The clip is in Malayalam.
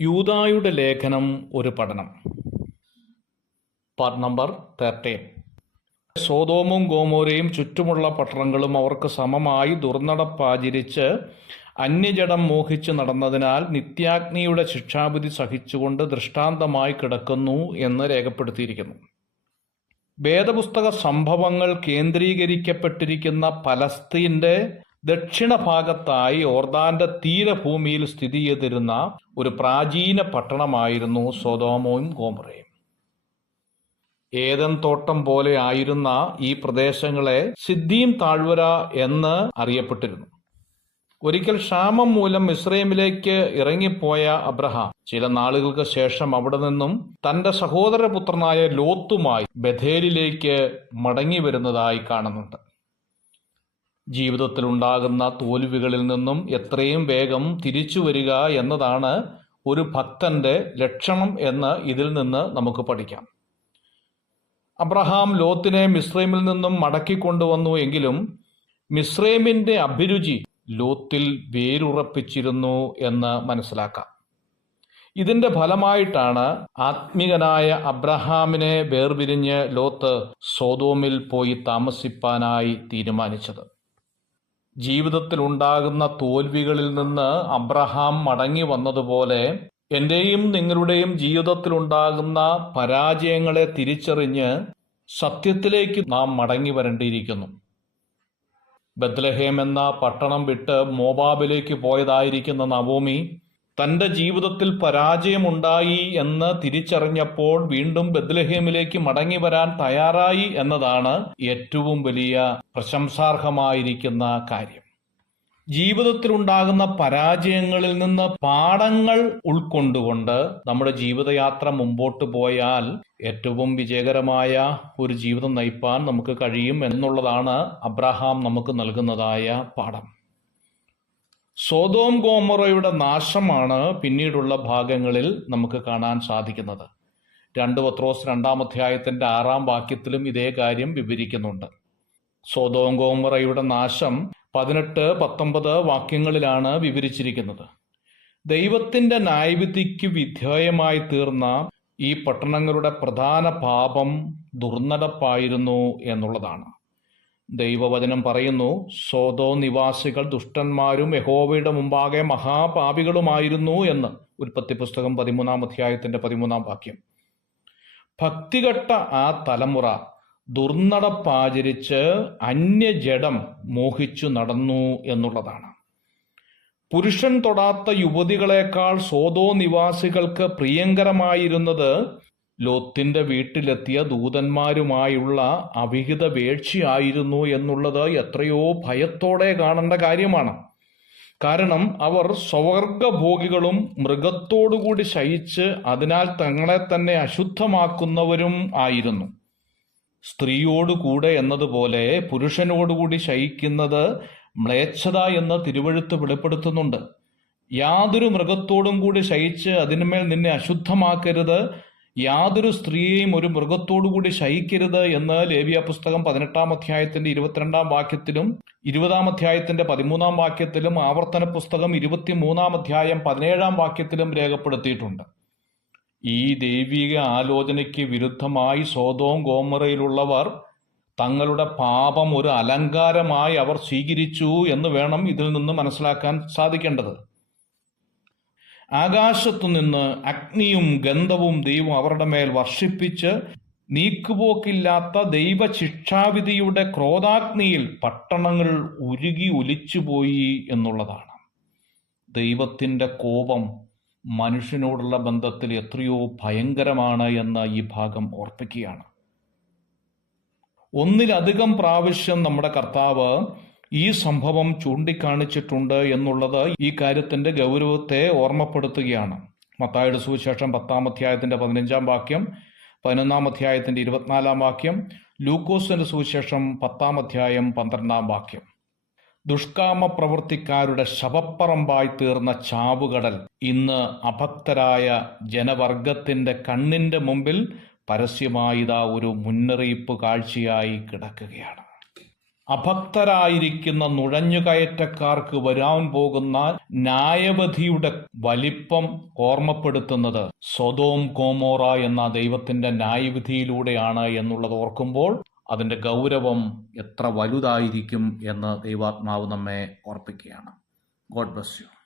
യൂദായുടെ ലേഖനം ഒരു പഠനം. Part number 13. സോദോമും ഗോമോരയും ചുറ്റുമുള്ള പട്ടണങ്ങളും അവർക്ക് സമമായി ദുർനടപ്പാചരിച്ച് അന്യജഡം മോഹിച്ച് നടന്നതിനാൽ നിത്യാഗ്നിയുടെ ശിക്ഷാവിധി സഹിച്ചുകൊണ്ട് ദൃഷ്ടാന്തമായി കിടക്കുന്നു എന്ന് രേഖപ്പെടുത്തിയിരിക്കുന്നു. വേദപുസ്തക സംഭവങ്ങൾ കേന്ദ്രീകരിക്കപ്പെട്ടിരിക്കുന്ന പലസ്തീന്റെ ദക്ഷിണഭാഗത്തായി യോർദാന്റെ തീരഭൂമിയിൽ സ്ഥിതി ചെയ്തിരുന്ന ഒരു പ്രാചീന പട്ടണമായിരുന്നു സൊദോമും ഗോമോറയും. ഏദൻ തോട്ടം പോലെ ആയിരുന്ന ഈ പ്രദേശങ്ങളെ സിദ്ദീം താഴ്വര എന്ന് അറിയപ്പെട്ടിരുന്നു. ഒരിക്കൽ ക്ഷാമം മൂലം മിസ്രൈമിലേക്ക് ഇറങ്ങിപ്പോയ അബ്രഹാം ചില നാളുകൾക്ക് ശേഷം അവിടെ നിന്നും തന്റെ സഹോദരപുത്രനായ ലോത്തുമായി ബഥേലിലേക്ക് മടങ്ങി വരുന്നതായി കാണുന്നുണ്ട്. ജീവിതത്തിലുണ്ടാകുന്ന തോൽവികളിൽ നിന്നും എത്രയും വേഗം തിരിച്ചു വരിക എന്നതാണ് ഒരു ഭക്തന്റെ ലക്ഷണം എന്ന് ഇതിൽ നിന്ന് നമുക്ക് പഠിക്കാം. അബ്രഹാം ലോത്തിനെ മിസ്രൈമിൽ നിന്നും മടക്കിക്കൊണ്ടുവന്നു എങ്കിലും മിസ്രൈമിന്റെ അഭിരുചി ലോത്തിൽ വേരുറപ്പിച്ചിരുന്നു എന്ന് മനസ്സിലാക്കാം. ഇതിന്റെ ഫലമായിട്ടാണ് ആത്മികനായ അബ്രഹാമിനെ വേർപിരിഞ്ഞ് ലോത്ത് സോദോമിൽ പോയി താമസിപ്പാനായി തീരുമാനിച്ചത്. ജീവിതത്തിൽ ഉണ്ടാകുന്ന തോൽവികളിൽ നിന്ന് അബ്രഹാം മടങ്ങി വന്നതുപോലെ എന്റെയും നിങ്ങളുടെയും ജീവിതത്തിൽ ഉണ്ടാകുന്ന പരാജയങ്ങളെ തിരിച്ചറിഞ്ഞ് സത്യത്തിലേക്ക് നാം മടങ്ങി വരേണ്ടിയിരിക്കുന്നു. ബത്ലഹേം എന്ന പട്ടണം വിട്ട് മോവാബിലേക്ക് പോയതായിരിക്കുന്ന നവോമി തന്റെ ജീവിതത്തിൽ പരാജയമുണ്ടായി എന്ന് തിരിച്ചറിഞ്ഞപ്പോൾ വീണ്ടും ബത്ലഹേമിലേക്ക് മടങ്ങി വരാൻ തയ്യാറായി എന്നതാണ് ഏറ്റവും വലിയ പ്രശംസാർഹമായിരിക്കുന്ന കാര്യം. ജീവിതത്തിലുണ്ടാകുന്ന പരാജയങ്ങളിൽ നിന്ന് പാഠങ്ങൾ ഉൾക്കൊണ്ടുകൊണ്ട് നമ്മുടെ ജീവിതയാത്ര മുമ്പോട്ട് പോയാൽ ഏറ്റവും വിജയകരമായ ഒരു ജീവിതം നയിപ്പാൻ നമുക്ക് കഴിയും എന്നുള്ളതാണ് അബ്രഹാം നമുക്ക് നൽകുന്നതായ പാഠം. സോദോം ഗോമോറയുടെ നാശമാണ് പിന്നീടുള്ള ഭാഗങ്ങളിൽ നമുക്ക് കാണാൻ സാധിക്കുന്നത്. 2 പത്രോസ് 2-ാം അധ്യായത്തിന്റെ 6-ാം വാക്യത്തിലും ഇതേ കാര്യം വിവരിക്കുന്നുണ്ട്. സോദോം ഗോമോറയുടെ നാശം 18-19 വാക്യങ്ങളിലാണ് വിവരിച്ചിരിക്കുന്നത്. ദൈവത്തിന്റെ ന്യായവിധിക്ക് വിധേയമായി തീർന്ന ഈ പട്ടണങ്ങളുടെ പ്രധാന പാപം ദുർനടപ്പായിരുന്നു എന്നുള്ളതാണ്. ദൈവവചനം പറയുന്നു, സോദോം നിവാസികൾ ദുഷ്ടന്മാരും യഹോവയുടെ മുമ്പാകെ മഹാപാപികളുമായിരുന്നു എന്ന്. ഉൽപ്പത്തി പുസ്തകം 13-ാം അധ്യായത്തിന്റെ 13-ാം വാക്യം. ഭക്തികെട്ട ആ തലമുറ ദുർനടപ്പാചരിച്ച് അന്യജഡം മോഹിച്ചു നടന്നു എന്നുള്ളതാണ്. പുരുഷൻ തൊടാത്ത യുവതികളെക്കാൾ സോദോം നിവാസികൾക്ക് പ്രിയങ്കരമായിരുന്നത് ലോത്തിന്റെ വീട്ടിലെത്തിയ ദൂതന്മാരുമായുള്ള അവിഹിത വേഴ്ചയായിരുന്നു എന്നുള്ളത് എത്രയോ ഭയത്തോടെ കാണേണ്ട കാര്യമാണ്. കാരണം അവർ സ്വവർഗഭോഗികളും മൃഗത്തോടുകൂടി ശയിച്ച് അതിനാൽ തങ്ങളെ തന്നെ അശുദ്ധമാക്കുന്നവരും ആയിരുന്നു. സ്ത്രീയോടുകൂടെ എന്നതുപോലെ പുരുഷനോടുകൂടി ശയിക്കുന്നത് മ്ലേച്ഛത എന്ന് തിരുവെഴുത്ത് വെളിപ്പെടുത്തുന്നുണ്ട്. യാതൊരു മൃഗത്തോടും കൂടി ശയിച്ച് അതിന്മേൽ നിന്നെ അശുദ്ധമാക്കരുത്, യാതൊരു സ്ത്രീയെയും ഒരു മൃഗത്തോടുകൂടി ശയിക്കരുത് എന്ന് ലേവ്യ പുസ്തകം 18-ാം അധ്യായത്തിന്റെ 22-ാം വാക്യത്തിലും 20-ാം അധ്യായത്തിന്റെ 13-ാം വാക്യത്തിലും ആവർത്തന പുസ്തകം 23-ാം അധ്യായം 17-ാം വാക്യത്തിലും രേഖപ്പെടുത്തിയിട്ടുണ്ട്. ഈ ദൈവിക ആലോചനയ്ക്ക് വിരുദ്ധമായി സോദോം ഗോമോറയിലുള്ളവർ തങ്ങളുടെ പാപം ഒരു അലങ്കാരമായി അവർ സ്വീകരിച്ചു എന്ന് വേണം ഇതിൽ നിന്ന് മനസ്സിലാക്കാൻ സാധിക്കേണ്ടത്. ആകാശത്തു നിന്ന് അഗ്നിയും ഗന്ധവും ദൈവം അവരുടെ മേൽ വർഷിപ്പിച്ച് നീക്കുപോക്കില്ലാത്ത ദൈവ ശിക്ഷാവിധിയുടെ ക്രോധാഗ്നിയിൽ പട്ടണങ്ങൾ ഉരുകി ഒലിച്ചുപോയി എന്നുള്ളതാണ്. ദൈവത്തിന്റെ കോപം മനുഷ്യനോടുള്ള ബന്ധത്തിൽ എത്രയോ ഭയങ്കരമാണ് എന്ന് ഈ ഭാഗം ഓർപ്പിക്കുകയാണ്. ഒന്നിലധികം പ്രാവശ്യം നമ്മുടെ കർത്താവ് ഈ സംഭവം ചൂണ്ടിക്കാണിച്ചിട്ടുണ്ട് എന്നുള്ളത് ഈ കാര്യത്തിന്റെ ഗൗരവത്തെ ഓർമ്മപ്പെടുത്തുകയാണ്. മത്തായിയുടെ സുവിശേഷം 10-ാം അധ്യായത്തിന്റെ 15-ാം വാക്യം, 11-ാം അധ്യായത്തിന്റെ 24-ാം വാക്യം, ലൂക്കോസിന്റെ സുവിശേഷം 10-ാം അധ്യായം 12-ാം വാക്യം. ദുഷ്കാമ പ്രവൃത്തിക്കാരുടെ ശവപ്പറമ്പായി തീർന്ന ചാവുകടൽ ഇന്ന് അഭക്തരായ ജനവർഗത്തിന്റെ കണ്ണിന്റെ മുമ്പിൽ പരസ്യമായി ഒരു മുന്നറിയിപ്പ് കാഴ്ചയായി കിടക്കുകയാണ്. അഭക്തരായിരിക്കുന്ന നുഴഞ്ഞുകയറ്റക്കാർക്ക് വരാൻ പോകുന്ന ന്യായവിധിയുടെ വലിപ്പം ഓർമ്മപ്പെടുത്തുന്നത് സൊദോം ഗൊമോറ എന്ന ദൈവത്തിന്റെ ന്യായവിധിയിലൂടെയാണ് എന്നുള്ളത് ഓർക്കുമ്പോൾ അതിന്റെ ഗൗരവം എത്ര വലുതായിരിക്കും എന്ന് ദൈവാത്മാവ് നമ്മെ ഓർപ്പിക്കുകയാണ്. God bless you.